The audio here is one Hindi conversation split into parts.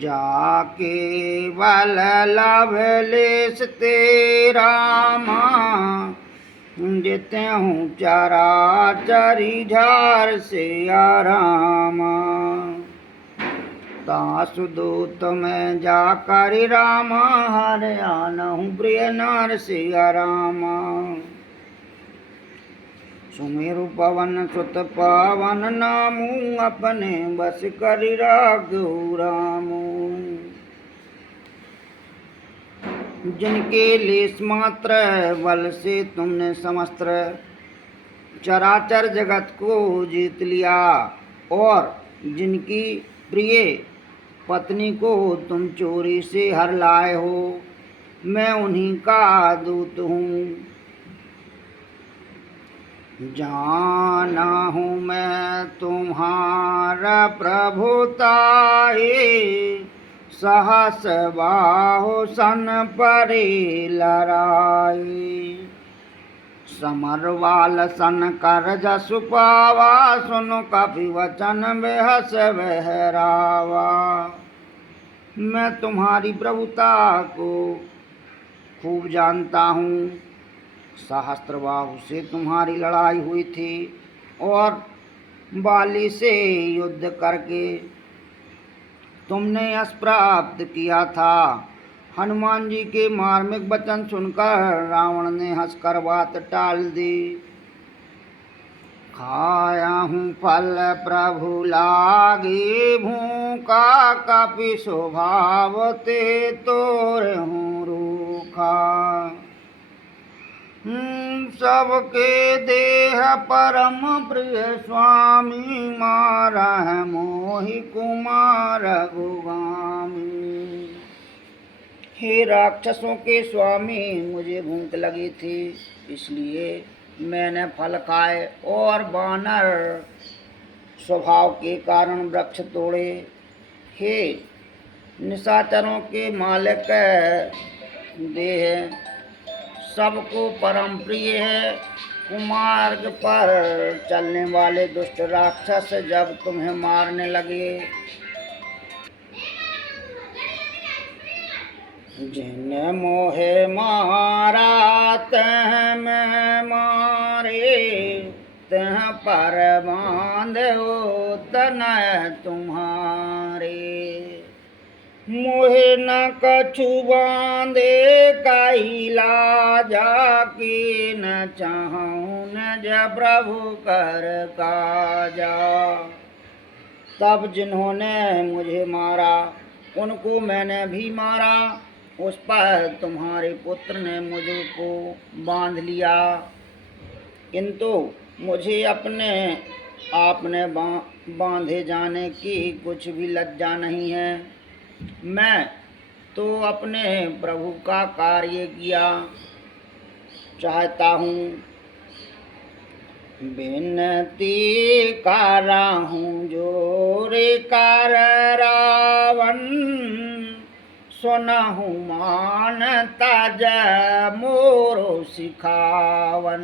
जाके बल लवलेश तेरा माँ जिते हूँ चराचरी झार से आरामा। तासु दूत में जाकर रामा हरे आनहु प्रिय नार सिया रामा। सुमेरु पवन सुत पावन नामू अपने बस करि राघु रामू। जिनके लेस मात्र बल से तुमने समस्त चराचर जगत को जीत लिया और जिनकी प्रिय पत्नी को तुम चोरी से हर लाए हो, मैं उन्हीं का दूत हूँ। जाना हूँ मैं तुम्हारा प्रभुताए, सहस बाहु सन परे लड़ाई। समरवाल सन कर जसु पावा, सुनो कपि वचन बेहस बहरावा। मैं तुम्हारी प्रभुता को खूब जानता हूँ। सहस्त्रबाहु से तुम्हारी लड़ाई हुई थी और बाली से युद्ध करके तुमने यश प्राप्त किया था। हनुमान जी के मार्मिक वचन सुनकर रावण ने हंसकर बात टाल दी। खाया हूँ फल प्रभु लागे भूखा, कपि स्वभाव ते तोरे हूँ रूखा। सबके देह परम प्रिय स्वामी, मारा है मोहि कुमार रघुगामी। हे राक्षसों के स्वामी, मुझे भूख लगी थी, इसलिए मैंने फल खाए और वानर स्वभाव के कारण वृक्ष तोड़े। हे निशाचरों के मालिक देह सबको परम प्रिय है। कुमार्ग पर चलने वाले दुष्ट राक्षस जब तुम्हें मारने लगे, जिन मोहे मारा तह मैं मारे, तह पर बांधो तनय तुम्हारे। मोहे न कछु बांधे काई लाजा, की न चाहूं न जब प्रभु कर काजा। तब जिन्होंने मुझे मारा उनको मैंने भी मारा, उस पर तुम्हारे पुत्र ने मुझको बांध लिया, किंतु मुझे अपने आपने बांधे जाने की कुछ भी लज्जा नहीं है। मैं तो अपने प्रभु का कार्य किया चाहता हूँ। बिनती करा हूँ जोरे कर रावण, सुनहु मान तज मोरो सिखावन।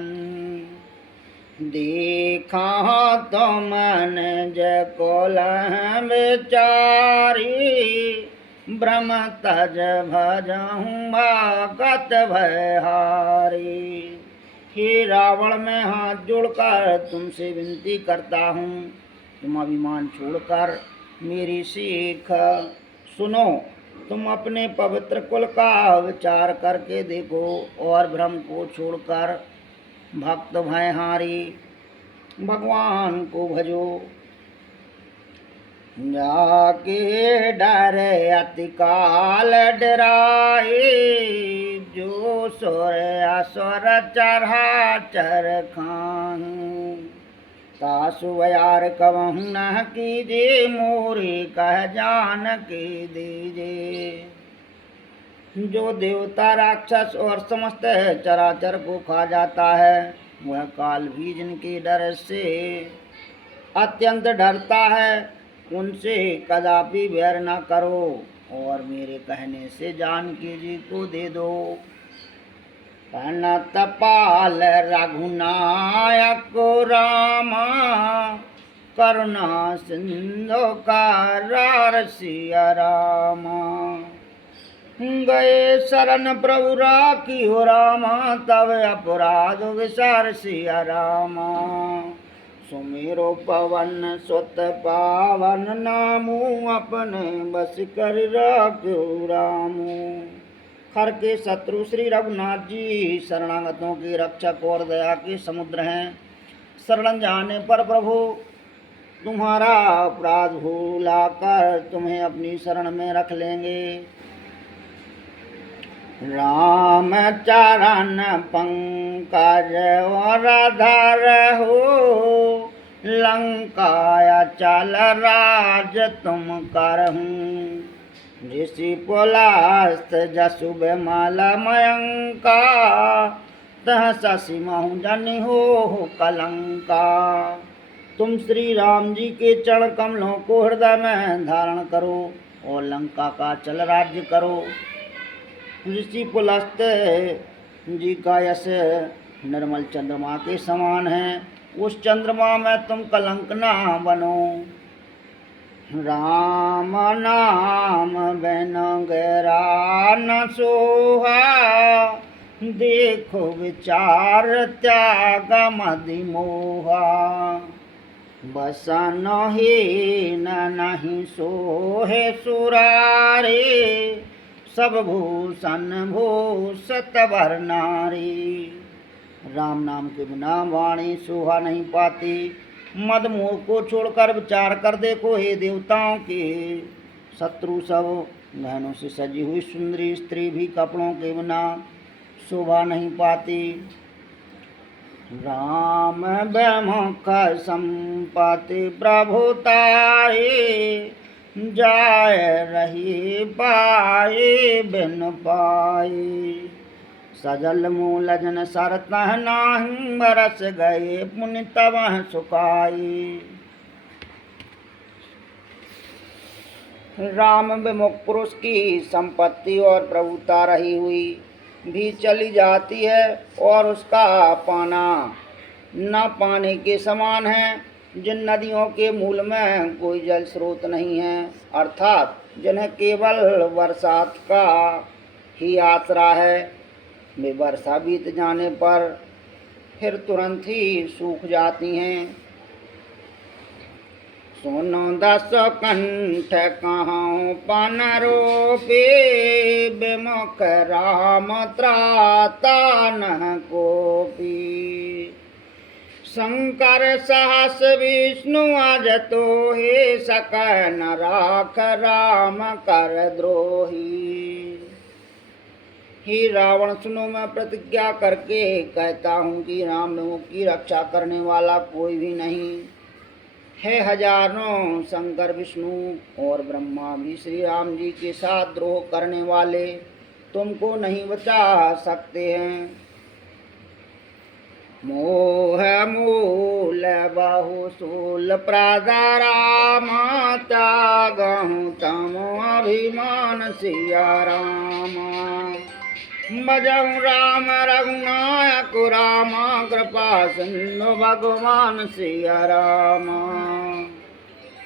देखा तो मन जकोल बेचारी, ब्रह्म तज भजहूँ भगत भयहारी। हे रावण, मैं हाथ जोड़कर तुमसे विनती करता हूँ, तुम अभिमान छोड़कर मेरी सीख सुनो। तुम अपने पवित्र कुल का विचार करके देखो और भ्रम को छोड़कर भक्त भयहारी भगवान को भजो। जाके डरे अति काल डराए, जो सुर असुर चढ़ा चर खाहूँ। तासु यार कबहु न कीजे, मोरे कह जान के दीजे। जो देवता राक्षस और समस्त चराचर को खा जाता है, वह काल भी जिनके डर से अत्यंत डरता है, उनसे कदापि वैर न करो और मेरे कहने से जानकी जी को दे दो। अनतपाल रघुनायक रामा, करुणा सिंधु का सिया रामा। गए शरण प्रभु राखी हो रामा, तब अपराध विसार सिया रामा। सुमेरो पवन सुत पावन नामू, अपने बस कर राखो रामू। खर के शत्रु श्री रघुनाथ जी शरणागतों के रक्षक और दया के समुद्र हैं। शरण जाने पर प्रभु तुम्हारा अपराध भूलाकर तुम्हें अपनी शरण में रख लेंगे। राम चरण पंकज और आधार हो, लंकाया चल राज तुम करहूँ। ऋषि पुलास्त जसु माला मयंका, तह शशि महु जनि हो कलंका। तुम श्री राम जी के चरण कमलों को हृदय में धारण करो और लंका का चल राज्य करो। ऋषि पुलस्त जी का यश निर्मल चंद्रमा के समान है, उस चंद्रमा में तुम कलंक ना बनो। राम नाम बिन गैरा न सोहा, देखो विचार त्याग मदि मोहा। बसन ही नहीं सोहे सुरारे, सब भूषण भूषत भर नारी। राम नाम के बिना वाणी शोभा नहीं पाती। मद मोह को छोड़कर विचार कर देखो हे देवताओं के शत्रु सब, गहनों से सजी हुई सुंदरी स्त्री भी कपड़ों के बिना शोभा नहीं पाती। राम बेमुख संपत्ति प्रभुताए, जाय रही पाए बिन पाए। सजल मूल जन सरत नाही, बरस गए पुण्य तब सुखाई। राम विमुख पुरुष की संपत्ति और प्रभुता रही हुई भी चली जाती है और उसका पाना न पाने के समान है। जिन नदियों के मूल में कोई जल स्रोत नहीं है, अर्थात जिन्हें केवल बरसात का ही आसरा है, वे वर्षा बीत जाने पर फिर तुरंत ही सूख जाती हैं। सुनो दस कंठ कहाँ पन रोपे, विमुख राम त्राता न कोपी। शंकर सहस विष्णु आज तो हे, सकल न राख राम कर द्रोही। ही रावण सुनो, मैं प्रतिज्ञा करके कहता हूँ कि राम विमुख की रक्षा करने वाला कोई भी नहीं है। हजारों शंकर विष्णु और ब्रह्मा भी श्री राम जी के साथ द्रोह करने वाले तुमको नहीं बचा सकते हैं। मोह मूल बहुसूल प्रादाराम, त्यागहु तम अभिमान सिया राम। भजहु राम रघुनायक राम, कृपा सिंधु भगवान सिया राम।